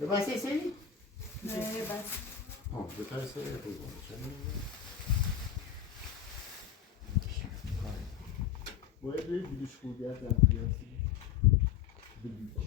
بس یه سری؟ نه بس بهتر سری خوبه باید روی بیدوش خوبیت هم بیاسی بیدوش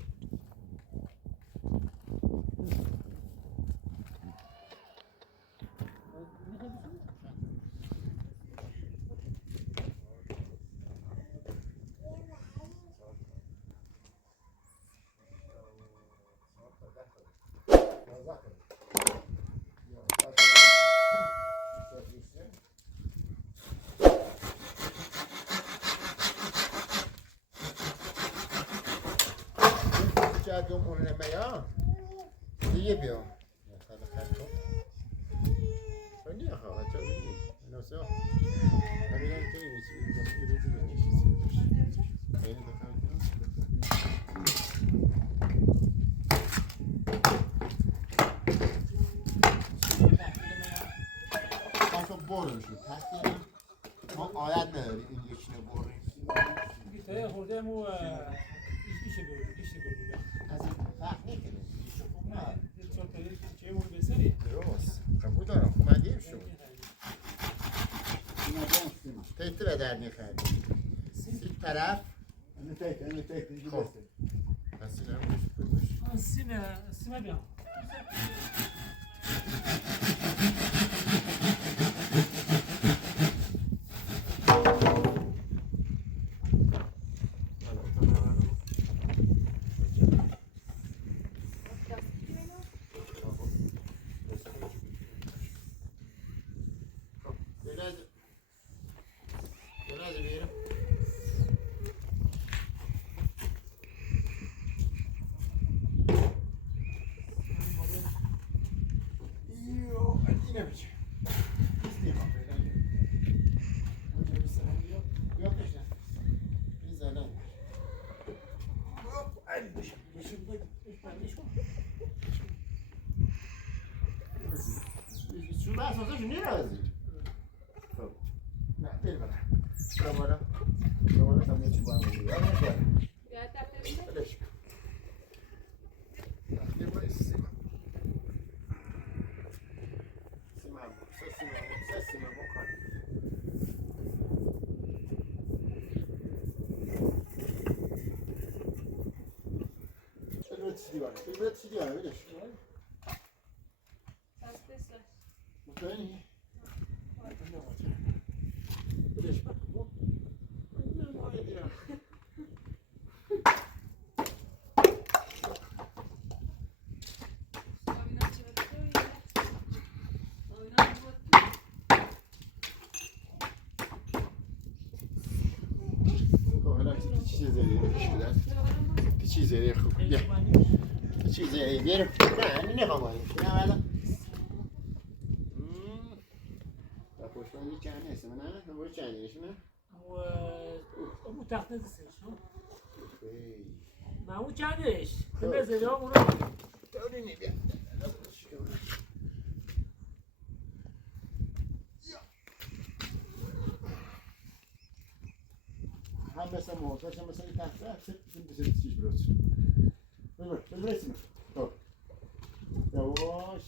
جادم اون نمیا دیگه بیا مثلا خرطوم فنی آخه چه میگی نوسا همین هم که برمشون تحصیل ما عادت نداری این یکینو بریم بیتای خورده مو ایشه بگو از این فرق نکنه ایشه خوب نه چون تایی چه مو بسری درست قبول دارم اومدیم شد تیتی به در میخوردیم یک طرف خب حسینه هم بشه سینه بیام شو اساسش نیازی خب نه بیر برم برو tam چی باید بگیری چی دیواره بدش مطمئنی؟ بدش چیزی خوب بیا چیزی بیارم نه نمیخوام باید نه بعدا و پشتان یه چند هست نه باید چند دیگه نه اون تخته دستش نه اون چندش بزنی ها اونو داری نبیا هم مثل موتاش هم مثل تخته هست مثل چیز برات ببر اسمش خب یواش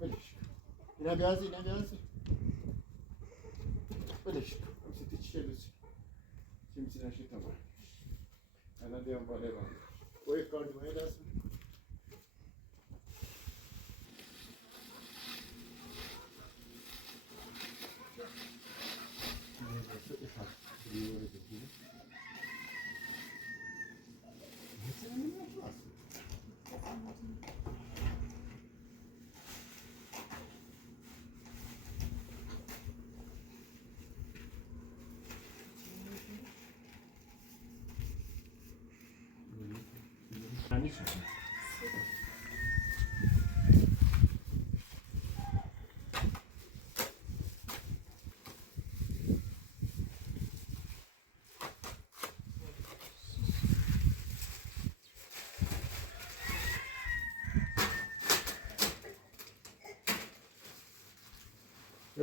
بلش اینا بیازی بلش مثل چی شده چی میسی نشید تمام الان بیام بالا باید کاردیمای دست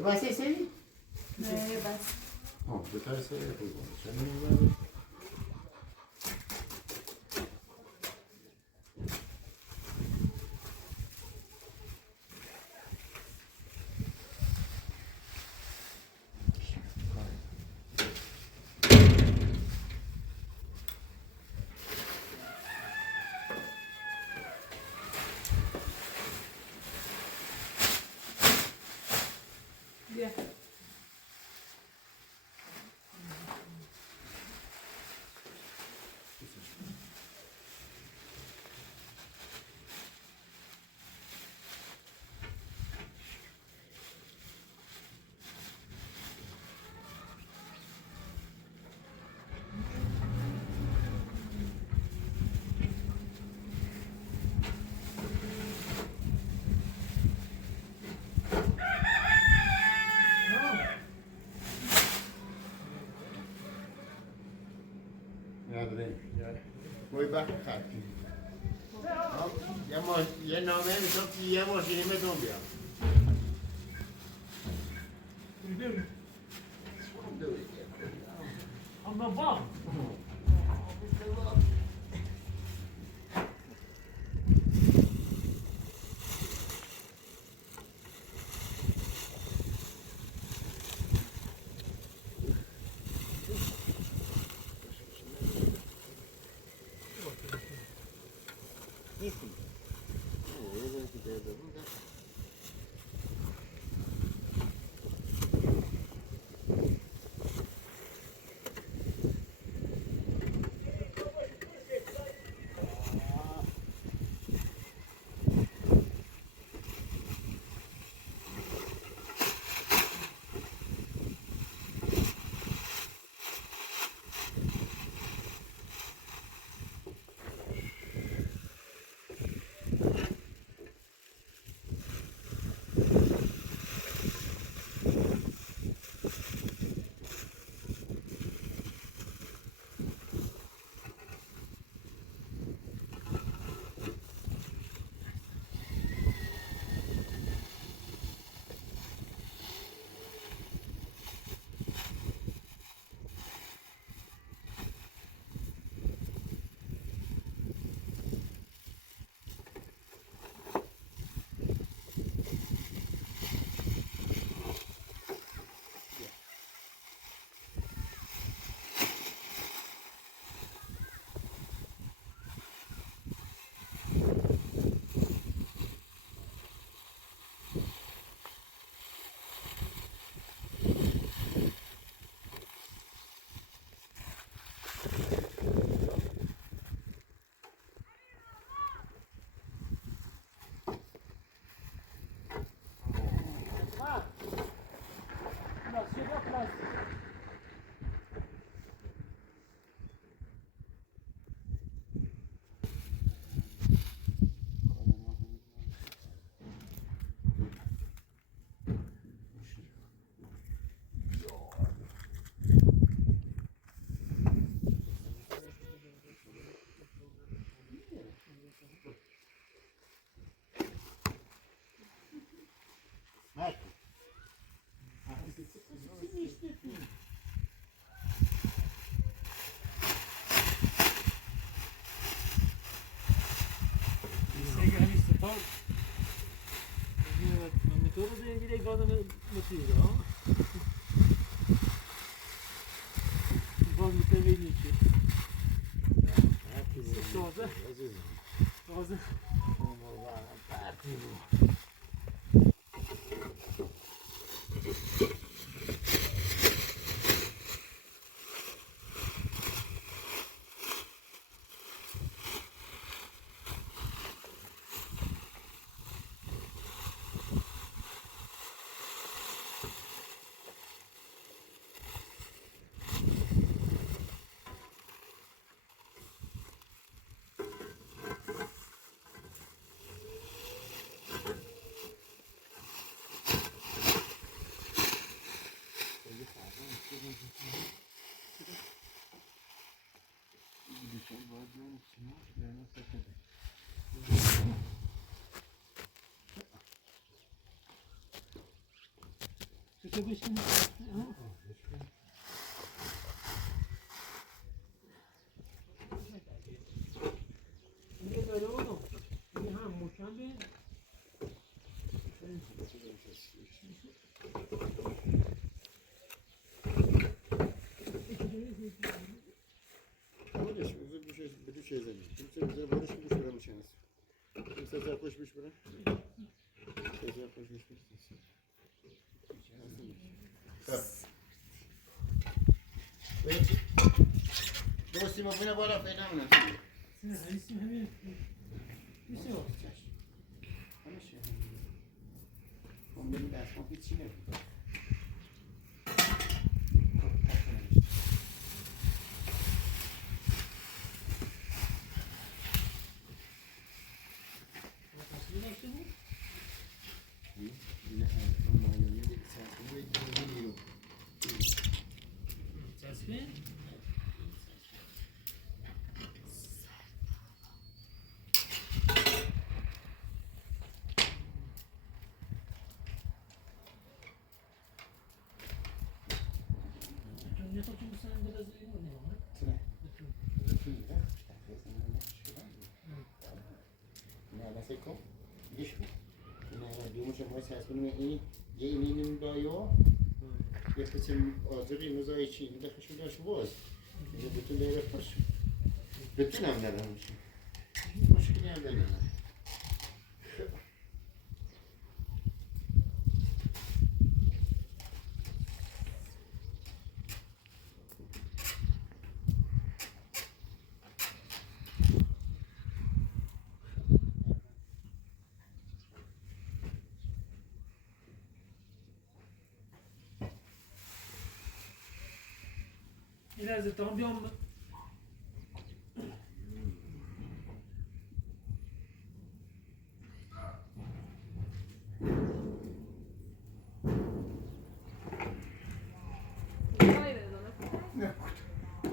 بس یه سری؟ نه بس بهتر سری خوبه وقت خرید یه نامه میشد که یه ماشینی بدون بیام Ama var. دوستی مبینه بالا پیدا منم بریم دست ما هیچی نبود تو که مثلا بذاری نمی‌دونم. نه بس کن دیگه شو نه بیموش ما ساسونم این یه اینیم دایو یه قسم آزری نزای چی میده خشم داشت باز یه بتون لیره خوش بتونم ندارم مشکلی هم دارم این از اتهام بیام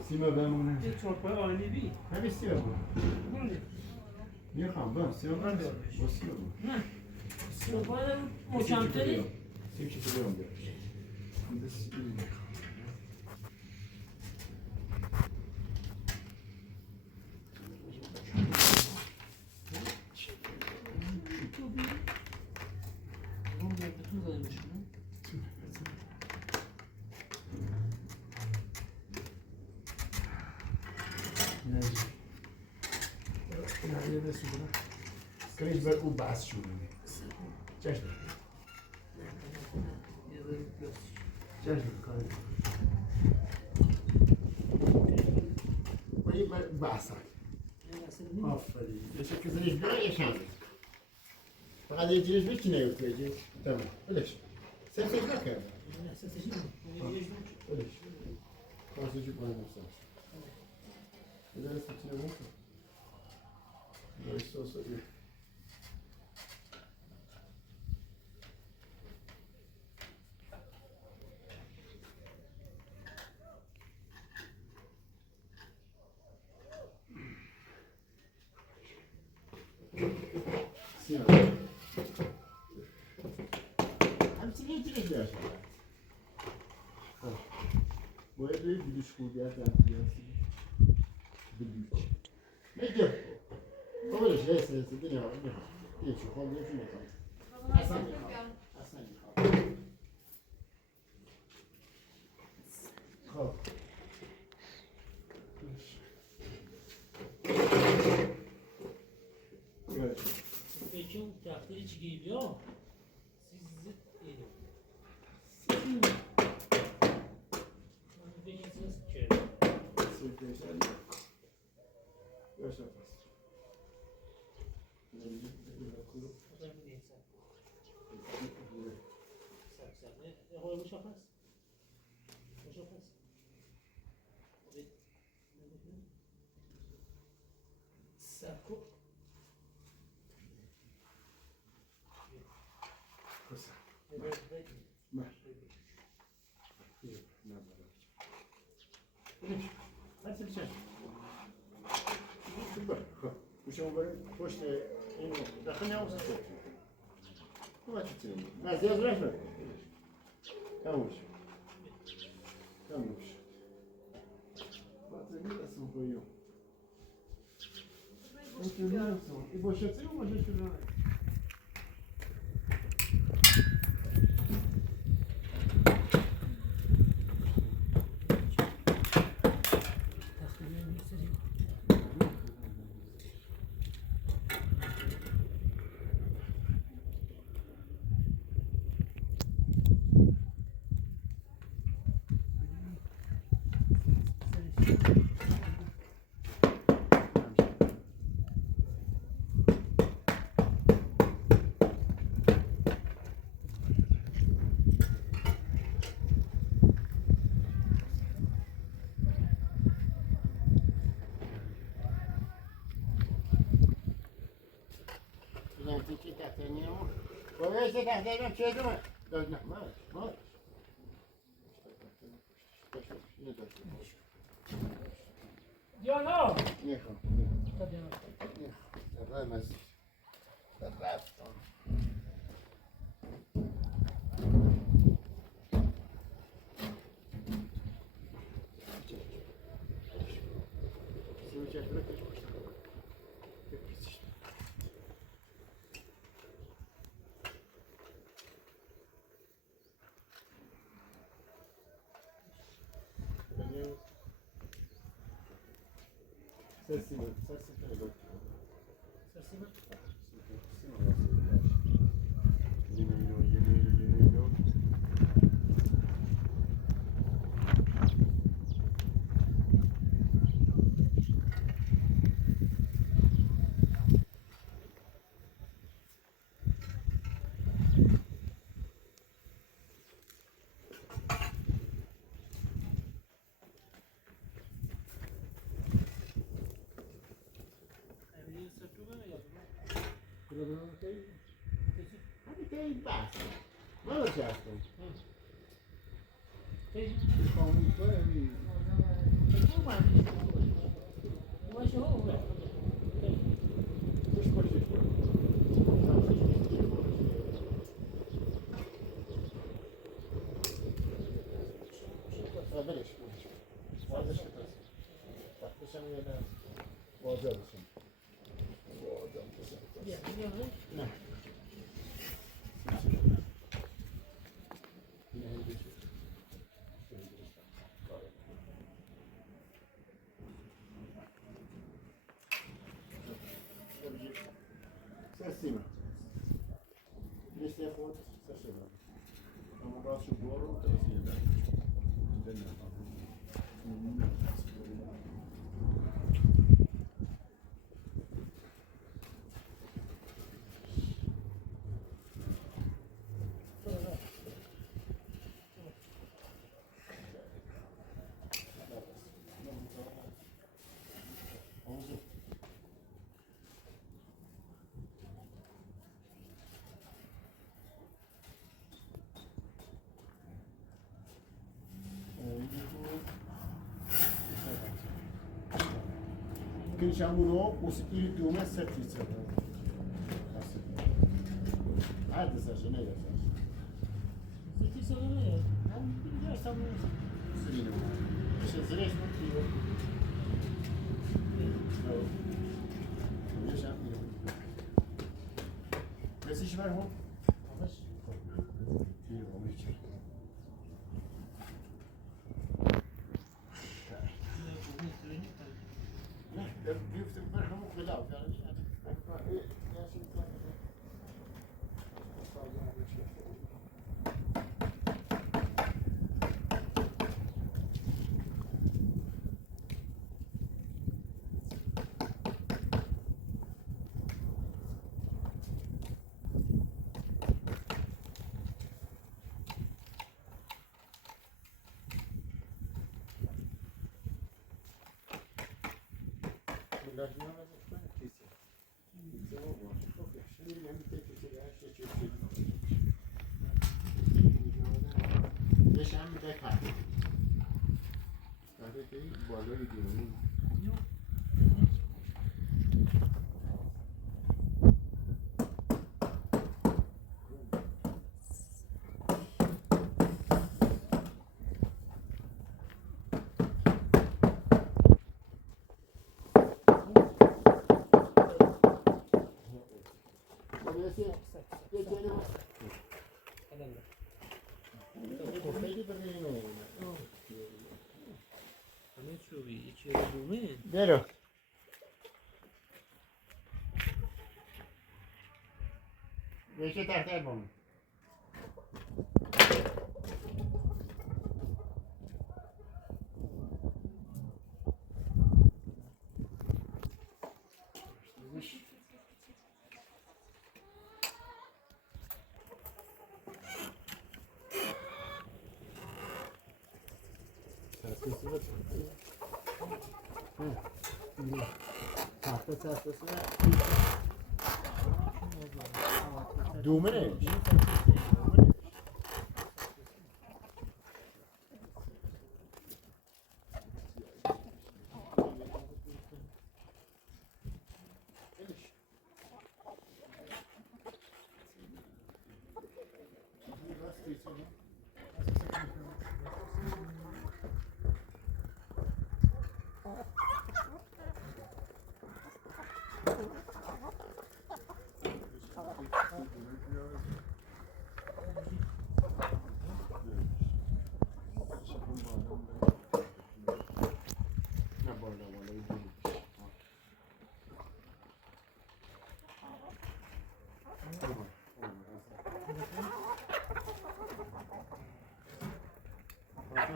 سیما بمونه یه چوبه آلیوی همین سیما بود بوده میخوام با سیما من با بیارم. سیما بود نه چوبه مچمتری سیم چی تو بیام بیارم Скорее всего, у вас шумный. Честно. Честно, конечно. Ой, баса. آفرین. میشه که زنش برایشان. فقط یه جیرش بکنه یه توی تمام. بلش. سرسش نکرد. بلش. کاسه چی پایین نفسه. بذار سرسش نموکن. بایست سوسه بیر. همچنین جیرش بیاشن. باید روی بیدوش خوردیت هم بیاسی. بیدوش. میگه. بابلش یه سرسه دیگه نمیم. یه چی خواب یه چی میخوام. اصلا میخوام. اصلا میخوام. خب. Peki yaptığı içi geliyor. Siz geliyor. Beni siz kere. Sürpriz oldu. Yaşa pas. O zaman bir insan. Saksak ne? Ne koy bu şapas? Bu şapas. Evet. Sakuk. Kısa. Evet, evet. Ver. Ne var? Hadi sen çek. Süper. Bu şey böyle hoş ne? Daha ne olsun çok. Bu açık senin. Ben size yazıyorum mı? Kamuş. Kamuş. Bazen ne nasıl koyuyor? Oturuyorsun. Boşaltıyor mu? Boşaltıyor. Nanti katanya, boleh saya katanya cek tu mah. Dah nak mas, mas. Ya no. Nie ham. Tabii. Nie. Ramaz. Ramaz. Sessimo, sessimo. Sessimo. Yeni. Hadi tem basta. Vamos, Justin. Com banho. Cima. Este efort să se vadă. Am luat și gorul, trebuie să-i dai. Când și-am urmă, o să fie lumea să fiți. Haideți așa, nu e așa. Să știi să nu e. Am gândit asta nu. Să vină una. Și zrești nu fie. Așa, Găsi și mai mult? Aveți? Fie om aici. Eu fico para não cuidar, o cara Deci am de carte. Care că e valorii de unul. Vero? Vece tartar bom. Dumene.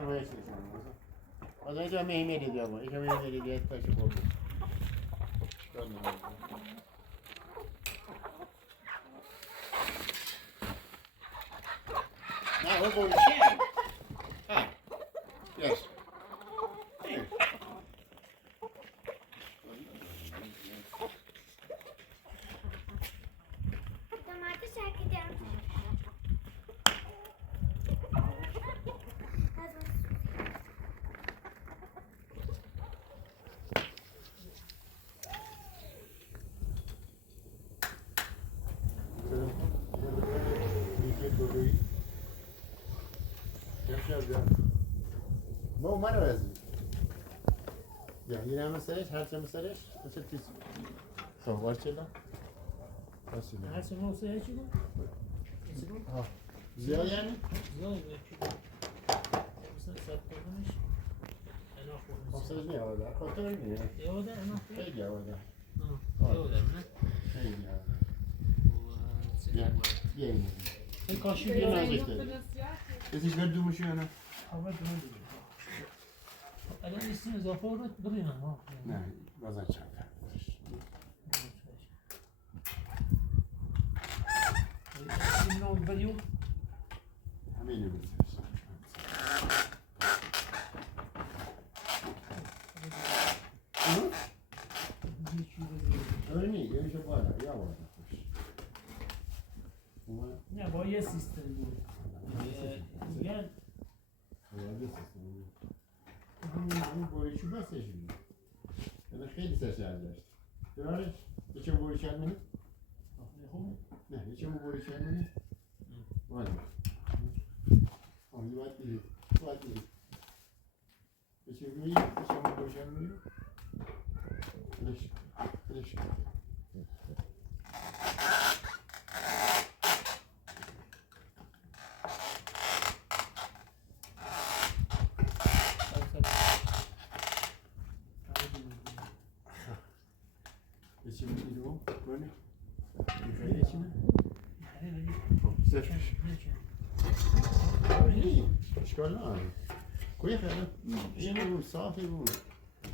باید چیز کنم از اینجا میمیری دیا با اینجا میمیری دیا پاشه بابا نه او بوشن ها yes Tomaten çekeceğim. با اومد رازی یا این همه سرش هر چه سرش مثل پیس خب وارچلا وارچلا هر سه موسه هیچی کن ها زیاد یعنی زیاد یکی مثلا ساعت کنمش انا خب خورم سرش نیاورده خاطر نمیده یاده انا خیلی آورده یاده نه خیلی آورده بیا این این کاشی بیا بیاره نازش داره کسیش برد دومشی یا نه؟ همه دونه دیگه الان نیستیم اضافه رو بریم ها نه بازن چند این نوع بریو همه اینو بزنش آره نی یه میشه بالا یا بالا خوش نه با یه سیستم بود میگن اون بوریشو بسش بود یعنی خیلی سرشار داشت درارش یکم بوریشار منه؟ نه یکم بوریشار منه؟ والا آنی باید بیرید یکم روی یکم بوریشار منه؟ فلش یکم بیرو کنه میخوایی یکمه؟ سرش اشکال نه کوی خیلی این بود صافی بود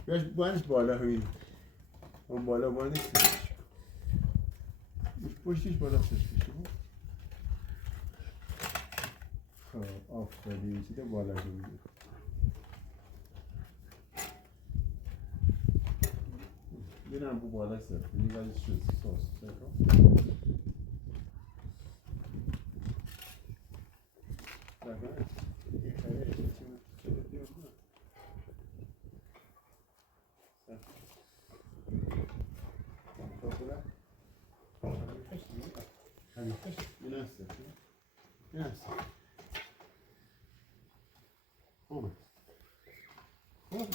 بیاش بانش بالا همین اون بالا بانش پشتش بالا سرش بود خب آفرین چیده بالا بود بینم bu بالا سرش این ولی شد سوس سرکم D'accord. Et fallait effectivement se le dire au moins. Ça. Donc là. Allez, il y en a un seul. Il y en a un seul. Oh. Oh.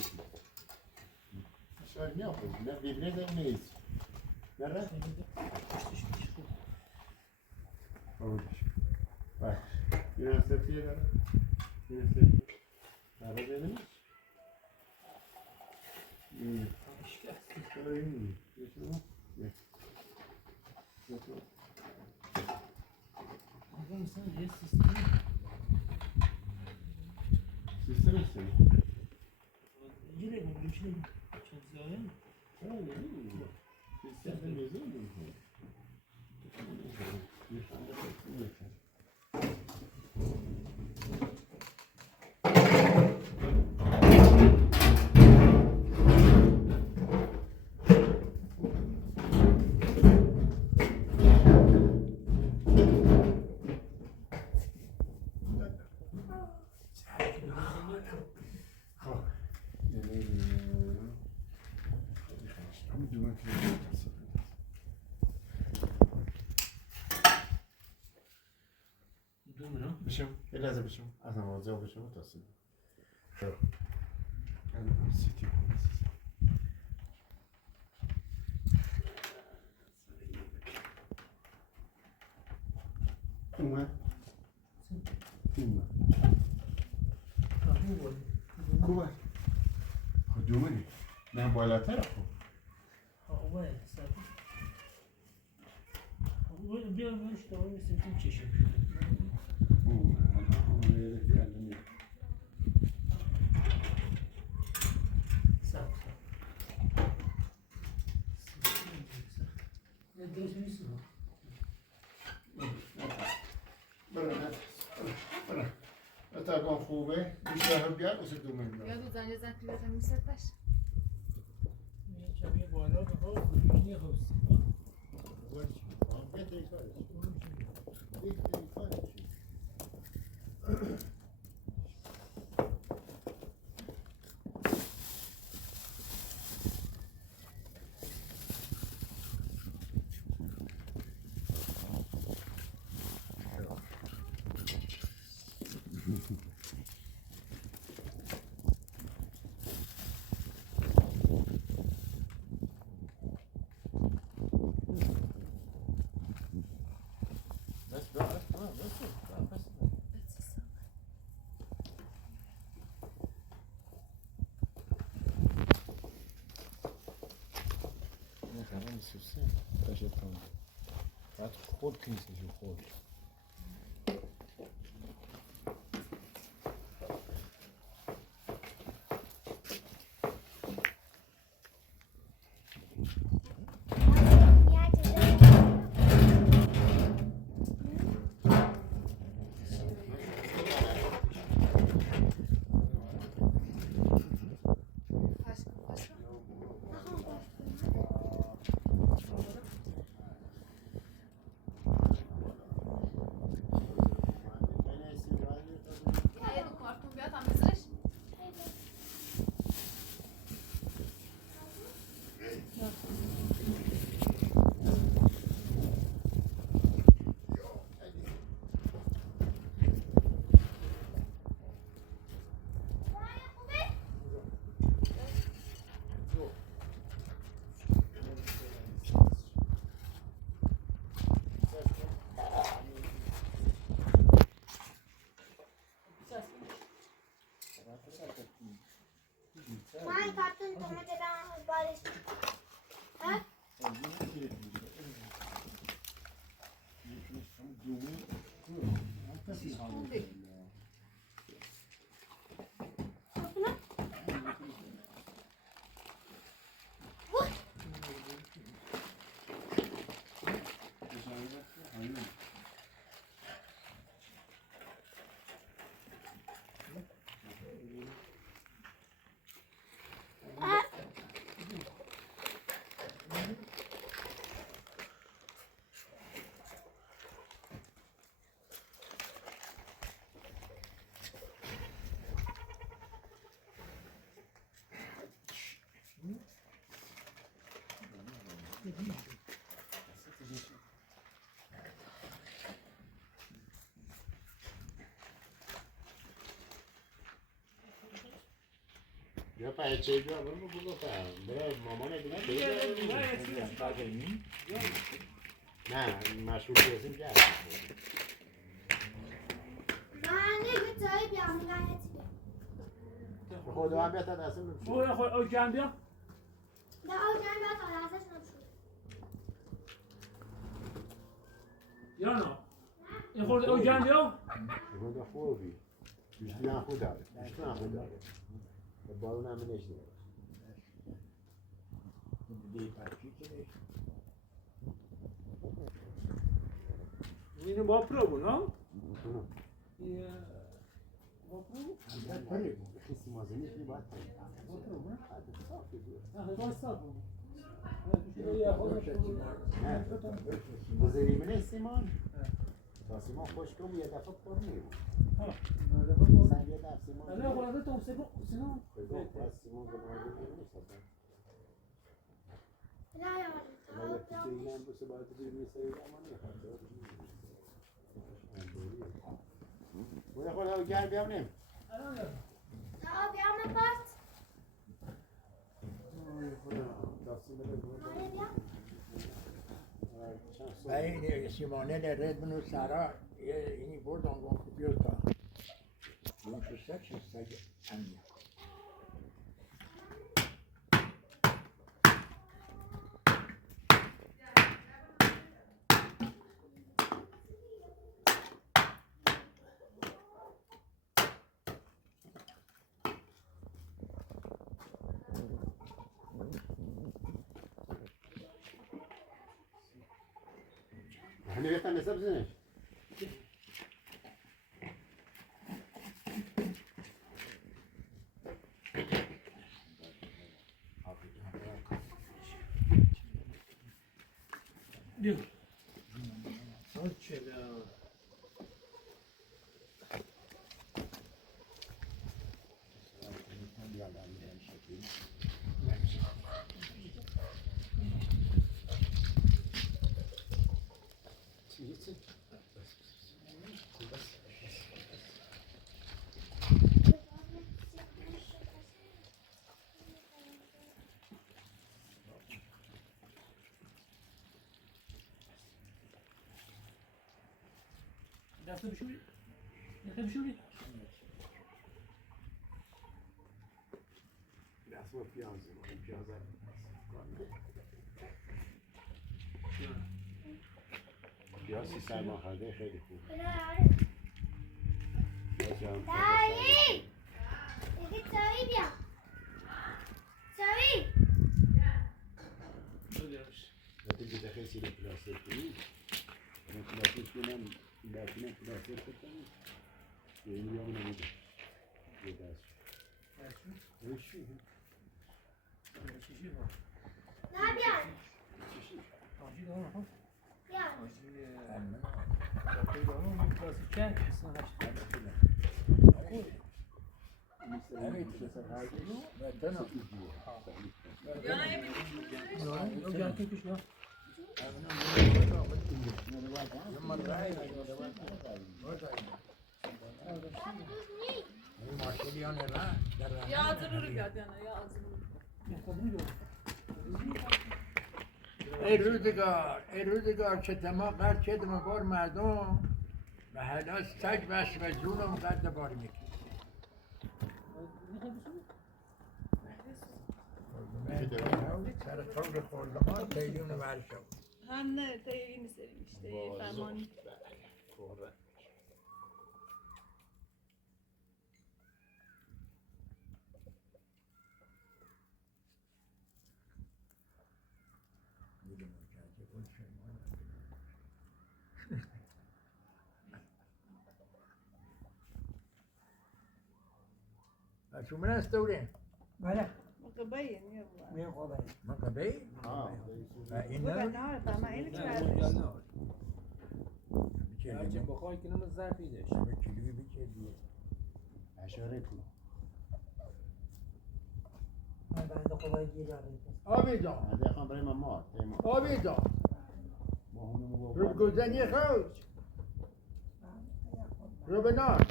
Şöyle ne yapalım? Ne birbirine demeyiz. Nerede? Olmuş. Bak. Üniversiteye de. Üniversiteye. Araba dediniz? İyi. Öyle mi? Geçin mi? Geç. Geçin mi? Bakalım sen yes sistemi. Sistem istedim. Yine bu geçelim. Çok ziyade mi? Sistem de mezun mu? Bir tane de yeter. بشم یه لحظه بشم از نمازه بشم و تصمیم خب سیتی اومد خوبه خب دومنی نه بالاتر خب بیا بهش دوباره سیستم چشم. درست نیست. برن اتاقم خوبه بیشتر بیاد واسه دومین یا دو زنی زن که بزن میسد باش این کمی بالا به ها بگیرنی خواستی. بهتری کارش بعد خود کنیسشو خود من کارتون تومه دارم بارش ها؟ یا بچه جو اول رو بگفتم برای مامان دیگه نه مشروب رسیم کرد من یه جایی بیام گاهی خدا هم بیاد دستم بویا خود او جمع بیا. نه او جمع بیاد تا ازش نشود یا نه این خورد او جمع بیا. خدا خوبی بیشتر هم خود داره بیشتر هم خود داره بالون همه نشده اینو با پرو بود نه؟ با پرو؟ خیلی مازنی خیلی باید با پرو بود؟ صافی بود نه با صاف بود. بذاری من سیمان تا سیمان خوشگاه بود یه دفعه پر میبود سن یه دفعه سیمان نه خورده تو سیمان باید سیمان بنابرای نیست نه یاد ولی پیچه این هم بسه باید بیر میسایی اما نیخواد باید خود ها گرم بیام نیم تا بیام پارت این سیمانه رد منو سارا اینی برد آنگاه کپیوتا این فرصت چیستا امنیه Hani bir tane hesap zine. Diyor. Saçela. دسته بشوری؟ دسته بشوری؟ Biraz mı piyazı? Piyazı. Piyaz سیستم خرده خیلی خوب. دایی دیگه چایی بیا چایی Öyleymiş. Zaten bir de خیلی پلاستیک değil. Ben plastik demem, ileride plastik tutamam. Yeni bir oyun oynadım. Yeter. Ersin. Ölçü. Şişi var. ne yapıyorsun? Acil ama bak. Ya Acil. Bakıyor ama burası çek. Sana Yok gerçek iş var. Ya ضروری بیاد یعنی یا ضروری ای روزگار که تمام قرد شدم بار مردم و حالا سگ بس و جونم قرد بار میکنم سر طور خوردمان قیلون ورشم هم نه تا یه سریم işte فرمان شو من استورين؟ بله مقبیه نیه میگم خوابه ما قبي؟ Ha. بابا إنه نه با ما اینو Ne چرا gel ne var? بكلمة Gerçi bakay ki namaz zarfidir. بكلمة بكلمة اشاره پول. من بنده خدای گیر دارم آبی جان هذا خان برای من مار. آبی جان ما هم رودگذنی خوش رو بنار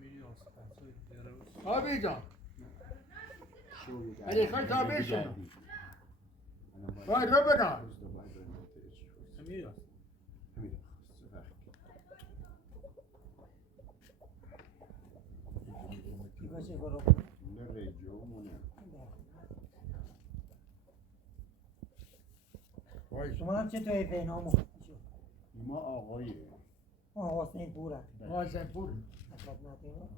Milyon sıfır. Söyle. آبی جان شو. علی خان تابع شما. وای رو بنار Milyon. کی باشه برو وای شما هم چطوری بینامو ما آقایه حسین پوره واسه پول خدمت ما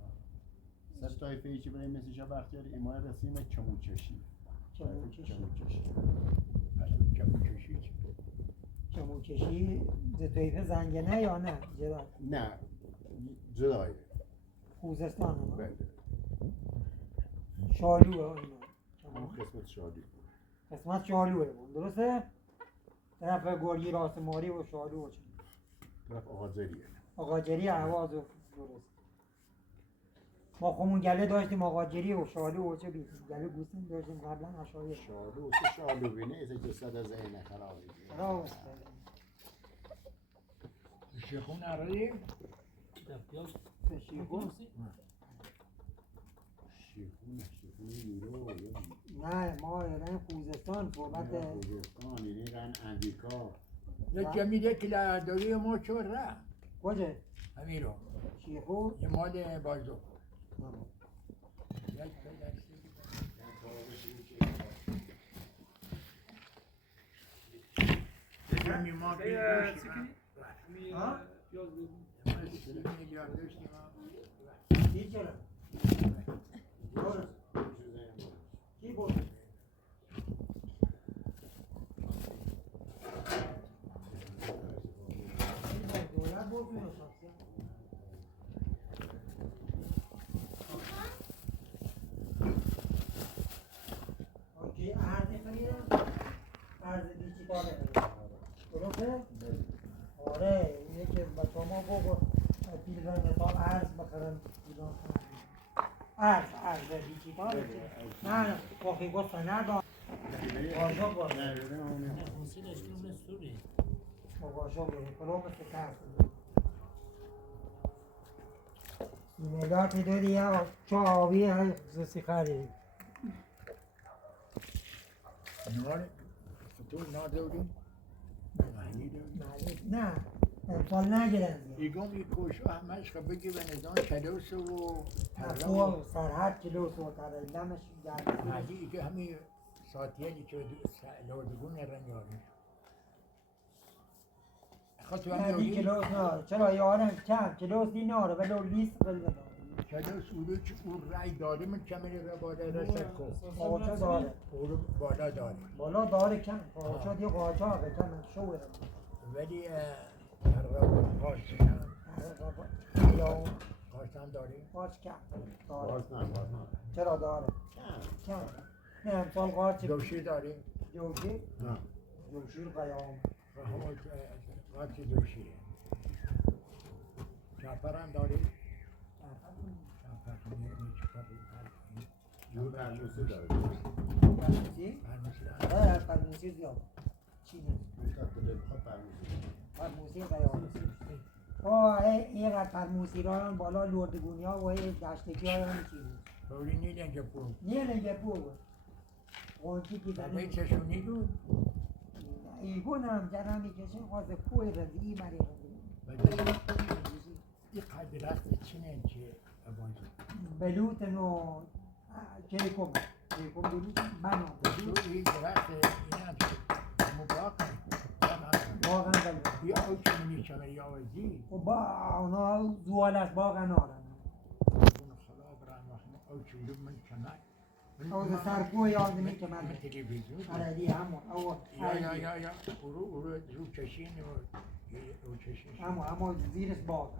سر طایفه ای که برای مثل شب بختیار ایمای رسیم چمون چشی چمون کشی چمون کشی چمون کشی زتویفه زنگنه یا نه جدا نه جدایه خوزستان ها بله شالوه ها اینا اون قسمت شادی قسمت شالوه بود درسته؟ طرف گرگی راست ماری و شالو و چه طرف آقازریه آقاجری عواز و درست ما خودمون گله داشتیم آقاجری و شالو و چه بیتیم گله گوستیم داشتیم قبلا اشایر شالو چه شالو بینه ایزه جسد از اینه خرابی راست شیخون عرایی Yapıyor. شیخون شیخون یورو نه ما یادم خوزستان صحبت خوزستان یعنی رن امریکا یک جمیل که لرداری ما چور را کجا؟ همین رو شیخو؟ یه مال بازو یک پلستی یه ما بیدوشیم Ha? Yok. میلیارد داشتیم چی چرا؟ برو. کی بود؟ اوکی ارز خریدم ارز دیجیتال خریدم درسته؟ آره اینه که بچه ما بگو پیلزن مثال ارز بخرن ایران ارز دیجیتال نه واقعی گفت ندارم آجا باید حسین اشکال مستوری آجا باید کلو مثل ترس ایمیلات دادی یا چه آبی های خصوصی خریدی نار فتور نار داریم معنی داریم نه امسال نگیرن ایگام یک کوشو همش خب بگی به نظام کلوس و تو سرحد کلوس و ترلمش گرد معنی که همین ساعتیه که لردگون رنگاری خود تو هم نه دی یاری کلوس نه چرا یارم کم کلوس دی ناره ولی لیست قلبه کلوس اولو که اون رای داره من کمی رو بالا رسد کن قاچا داره اولو بالا داره بالا داره کم قاچا دی قاچا کم شوره ولی رو قاشتشم یا قاشت هم داری؟ قاچ کم داره باز نه چرا داره کم نه امسال قاچ دوشی داری؟ جوشی نه جوشی قیام قاچ دوشیه چپر هم داری؟ چپر جو پرموسی داره پرموسی؟ پرموسی آره پرموسی زیاد چینه مشتاق دل بخواد پرموسی پرموسی قیام آه اینقدر پرموسی را هم بالا لردگونی ها و دشتگی ها هم چیزی بولی نیدن که پول نیه نگه بود قنچی که به دنی چشونی بود ایگون هم جرم میکشه خواست کوی رزی ای مری رزی این قدرت چینه که بازو بلوت نو کیکم بلوت بنا بلوت تو این درخت این هم مباقه باغن بلوت بیا او چمونی چمری آوازی و با اونا زوالت باغن آرن اون خلا برام وحنا او چمونی من کمک او سرکوی آدمی که من من تلویزیون آره دی همون او یا اورو رو چشین و چشین همون زیرش باغ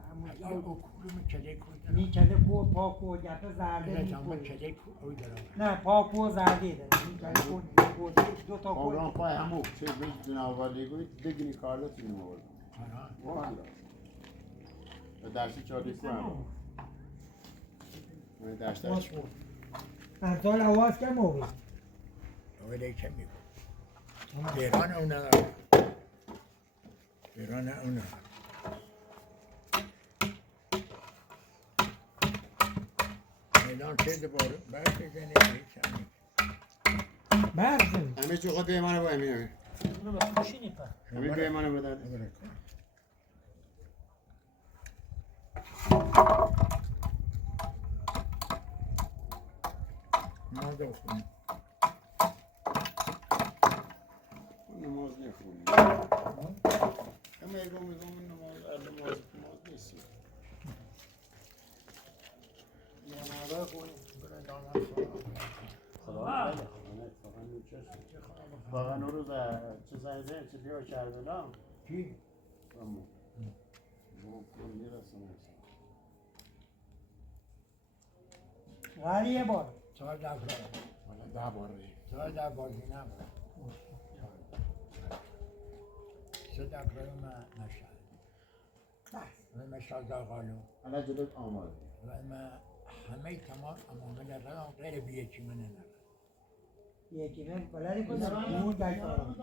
یا همون او کلو من چله کل میکله کو پاک و گپه زرده نه من میکنه چله کل او دارم نه پاک و زرده داره میکله کو دو تا کو آوران پای همون چه بیش جناوالی گوید دگنی کارده تیم آورد والا درسی چادی کنم من درستش امسال آواز کم آورد ولی چه میگو ایران اون نداره ایران اون نداره میدان چه دوباره برد بزنه هیچ همین برزن همه چی خود بیمانه با همین اونو با خوشی نیپا همین بیمانه بدن نماز خونی نماز نخونی همه ایگو میگم نماز نیستی نماز خونی برای دامن خواهد واقعا اون روز چه زنده چه بیا کربلا کی؟ اما من میرسم ولی یه بار چهار دفعه حالا 10 باره چهار دفعه بازی نبود سه دفعه من نشد و مشال داغالو حالا جلوت آماده و ما همه تمام امامه ندارم غیر بیچی من ندارم یکی من بلدی کنم اون گای کارم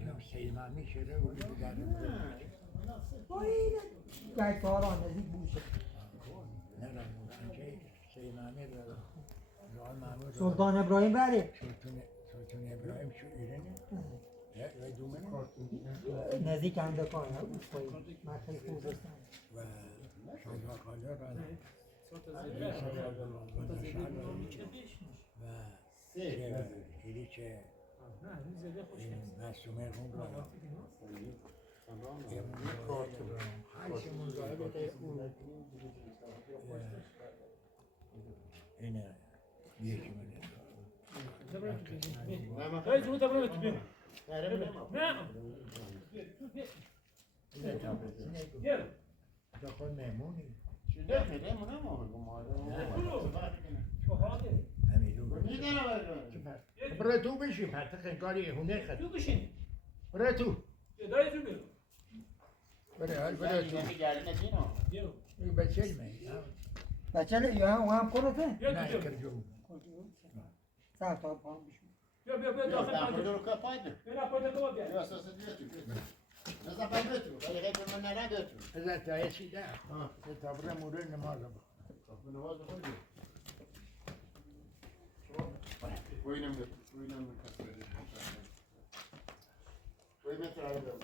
الان سیمانی شده و این دارم گای کارم نزدیک بوشه ندارم اینکه سیمانی رو راه معمول سلطان ابراهیم بری سلطان ابراهیم شو ایرانه و دومنه نزدیک اندکان مکه خوزستان و شاید خاله را و ایلی که مسئومه خون را هرچی مزاحبت او اینه یکی منه هاي زود ابو تبي نعم يلا تو خود مهمونی شو داخل مو نمو همیدو میدونم برای تو بشیم حتی خنکاری هونه خد تو بشین. برای تو ادای تو بیرون. برای تو گردی ندینا بیرون. این بچه می بچه یا هم کنه بیا نه تو بیرون. کرجو سر تا پام بشون بیا داخل پنجره. رو کپاید بیا پنجره تو بیا. یا اساس دیتو نزا پایدتو ولی غیر من نرادتو از تا چی ده تا برای مورد نماز با خب نواز خود وینم کسر وینم ترا